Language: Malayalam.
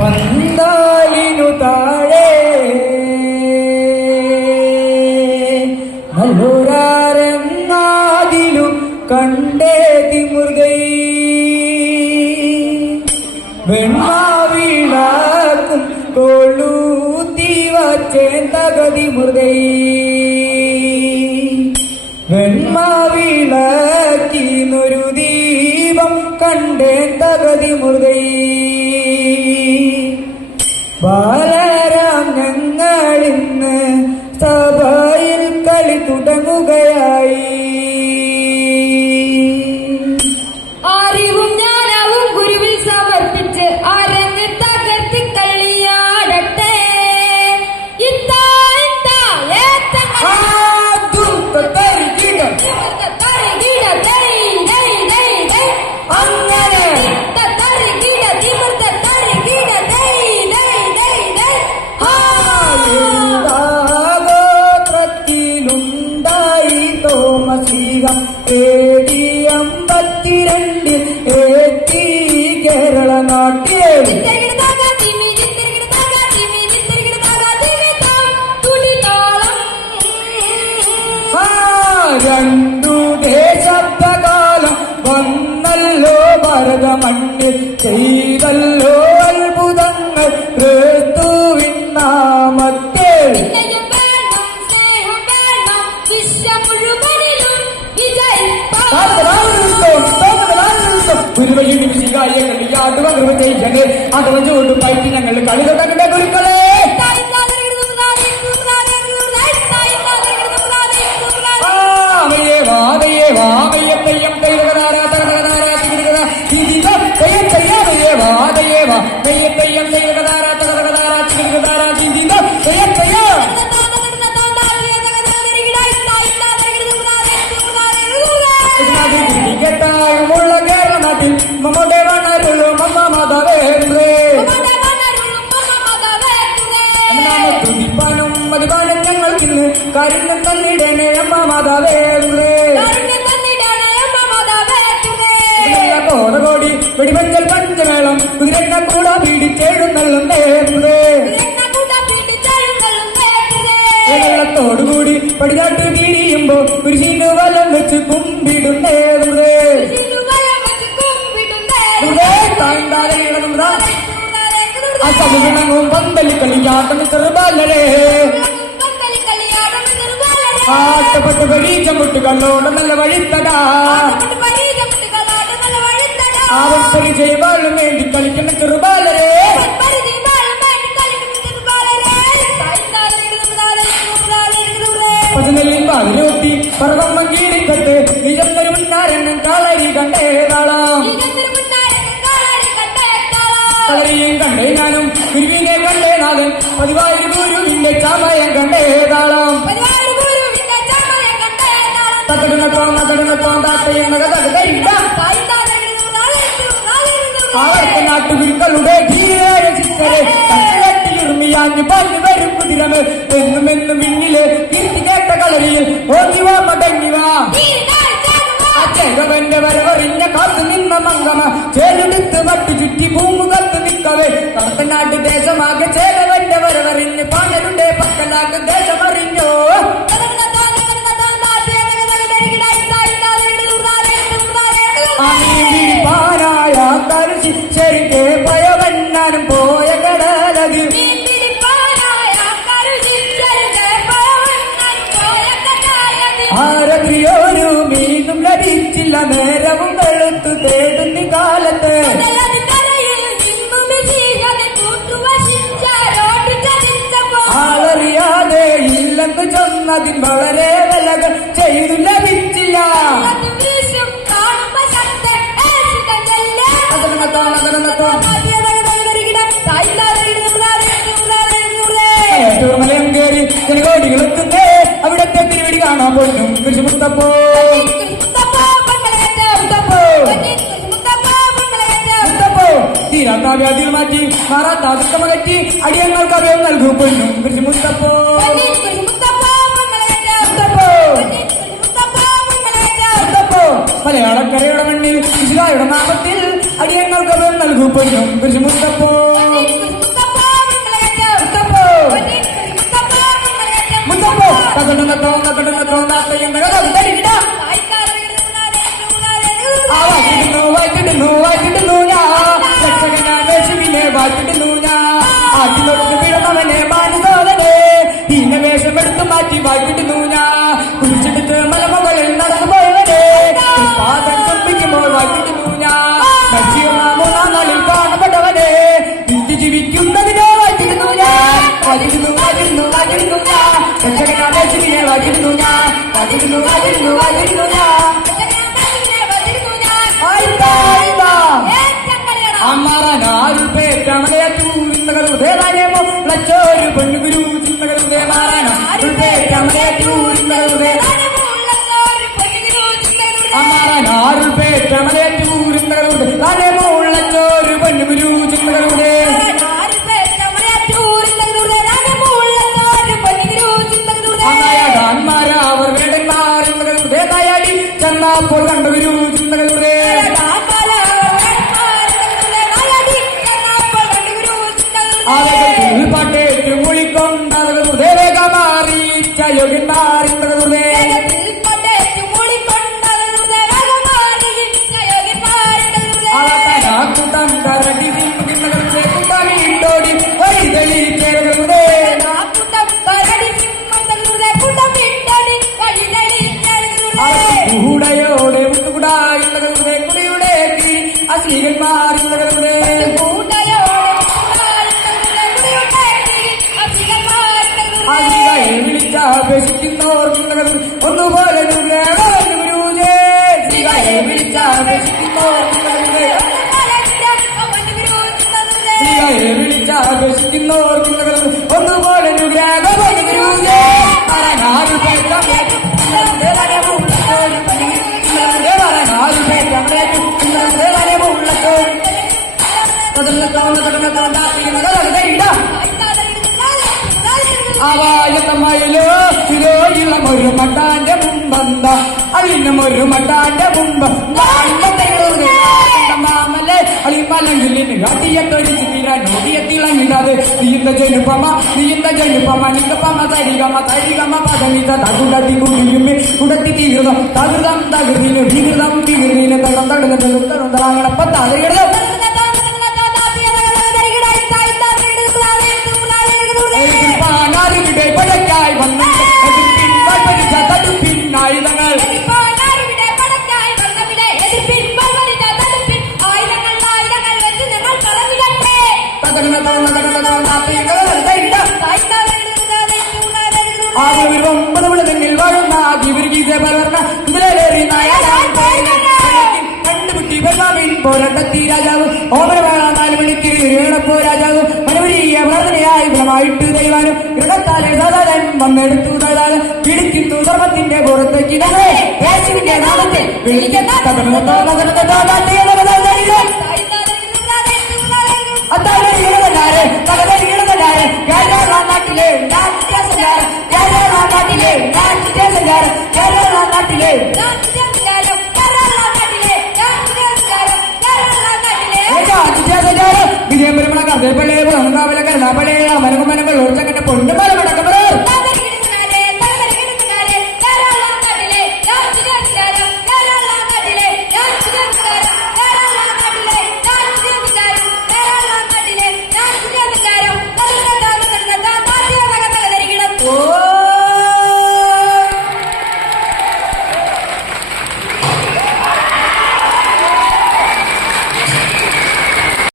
പന്താലിനു താഴെ. നല്ലൂരാരെന്നാതിലു കണ്ടേ തിമുർഗൈ. വെണ്ണാവിളക്കും കൊള്ളൂത്തി തകതി മുർഗൈ വെൺമാവിളക്കിനൊരു ദീപം കണ്ടേ തകതി മുർഗൈ സഭയിൽ കളി തുടങ്ങുകയായി. ഭരത മണ്ണിൽ ചെയ്തല്ലോ അത്ഭുതങ്ങൾ സ്നേഹം വേണം സ്നേഹം വേണം വിശ്വം മുഴുവനിലും വിജയിപ്പാൻ അതുകൊണ്ട് പറ്റി ഞങ്ങൾ കളി തുടങ്ങുന്ന ഗുരുക്കളെ കാര്യം തന്നിടണേ അമ്മ മാതാവേന്ദ്രേ കോടകോടി വെടിമഞ്ചൽ പഞ്ചമേളം കുതിരക്ക കൂട പീഡിച്ചെഴുന്നള്ളും നേർന്നേ ോടുകൂടി പടികാട്ട് തിരിയുമ്പോ കുരിശിന് വലം വെച്ച് കുമ്പിടും നേർന്നേ അസമുണങ്ങും പന്തലി കളിയാട്ടം ചെറുപാലരേ ആട്ടപ്പെട്ട് പരീക്ഷ മുട്ട് കള്ളോണം നല്ല വഴിത്തടാ. ആവപ്പരി ചെയ്വാളും വേണ്ടി കളിക്കുന്ന ചെറുപാലരേ പതിനെല്ലിൽ പാതിലോട്ടി പർവം മങ്കീടിക്കട്ട് നിരന്തരം മുന്നാരങ്ങൻ കാളരി കണ്ടേ നാളാം കളരിയും കണ്ടേ ഞാനും ഗുരുവിനെ കണ്ടേ നാഥൻ പതിവായി ഗുരുവിന്റെ കാമയം കണ്ടേ താളാം തകടുന്നത്തോ നതടുന്നത്തോ താത്തയും നഗതകയില്ല ആവർത്ത നാട്ടുവിരുക്കളുടെ ധീര ചിത്തരെ കട്ടിയുറുമിയാഞ്ഞു പറഞ്ഞു വരും കുതിരമ് എന്നും എന്നും മിന്നിൽ തിരിച്ചു കേട്ട കളരിയിൽ ഓടിവാ മടങ്ങിവാ അച്ചകവന്റെ വരവറിഞ്ഞ കാത്തു നിന്ന മംഗമ. ചേലെടുത്ത് വട്ടി ചുറ്റി പൂമുഖത്ത് നിൽക്കവേ. കടത്തനാട്ട് ലഭിച്ചില്ല നേരവും വെളുത്തു തേടുന്ന കാലത്ത്. ആളറിയാതെ ഇല്ലെന്ന് ചൊന്നതിൽ വളരെ വിലകൾ ചെയ്തു ലഭിച്ചില്ല. അതിനകത്തോ അതിനകത്തോ മലയം കയറി ജനകോടികളെത്തുന്നേ അവിടത്തെ തിരുവടി കാണാൻ പോലും കൃഷിമുത്തപ്പോ മുത്തപ്പോ കാവ്യാതിൽ മാറ്റി മാറാത്താതിക്ക മകറ്റി അടിയങ്ങൾ കവയം നൽകും പൊന്നും കുറിച്ച് മുത്തപ്പോ മലയാളക്കരയുടെ മണ്ണിൽ ഇസ്ലായുടെ നാമത്തിൽ അടിയങ്ങൾ കവയം നൽകും പൊന്നും കുറിച്ച് മുത്തപ്പോ മുത്തപ്പോ. തകടുന്ന തോന്ന തകടുന്ന തോന്നാത്ത എന്ന കഥ. ആവാ കിടുന്നു വായിക്കിടുന്നു ലച്ചോരു പെണ്ണുഗുരു ചിന്തകൾ മാറാനാരു പേറ്റമലയൂരിന്നകൾ കൂടയോടെ മുട്ടുകൂടായുള്ളവരുടെ കുടിയുടെ കീഴിൽ ആവായത്തമ്മയിലോ ഇതോ ഇളം ഒരു മട്ടാന്റെ മുമ്പന്ത അതിനും ഒരു മട്ടാന്റെ മുമ്പ് മാമലെ അളിമലയിലിന് അടിയത്തൊരിച്ച് തിരഞ്ഞോടിയത്തിളങ്ങിടാതെ നീന്ത ജനുപ്പമ നീന്ത ജനുപ്പമ നിക്കപ്പമ തരികമ തരികമ പദമിത തകുടത്തി കുടിയുമേ കുടത്തി തീകൃതം തകൃതം തകൃതിന് വികൃതം വികൃതിന് തകം തടുന്ന തളങ്ങളപ്പ തകൃതം പാനാറിവിടെ പഴക്കായി വന്നു തടുപ്പിന്നായുധങ്ങൾ തകർന്ന തകർന്ന തകർന്ന ആദ്യം ഒമ്പത് വിളതെങ്കിൽ വാഴുന്ന ജീവിതഗീത പലർന്ന കുതിരേറി കണ്ടുപിട്ടി ബലമിൻ പോരണ്ടത്തി രാജാവ്. ഓമന നാല് മണിക്ക് ഏഴപ്പോ രാജാവ്. മനവരീയ പ്രാർത്ഥനയായി ഫലമായിട്ട് ദൈവാനും ഗൃഹത്താലെ സദാതൻ വന്നെടുത്തു തഴാൽ പിടിക്കുന്നു ധർമ്മത്തിന്റെ പുറത്തേക്ക് യേശുവിന്റെ നാമത്തിൽ വിളിക്കുന്ന കറുതപ്പള്ളി പുറങ്കാവല കരുതാപ്പള്ളി അമരകുമനങ്ങൾ ഓർച്ചക്കന്റെ പൊണ്ണുമല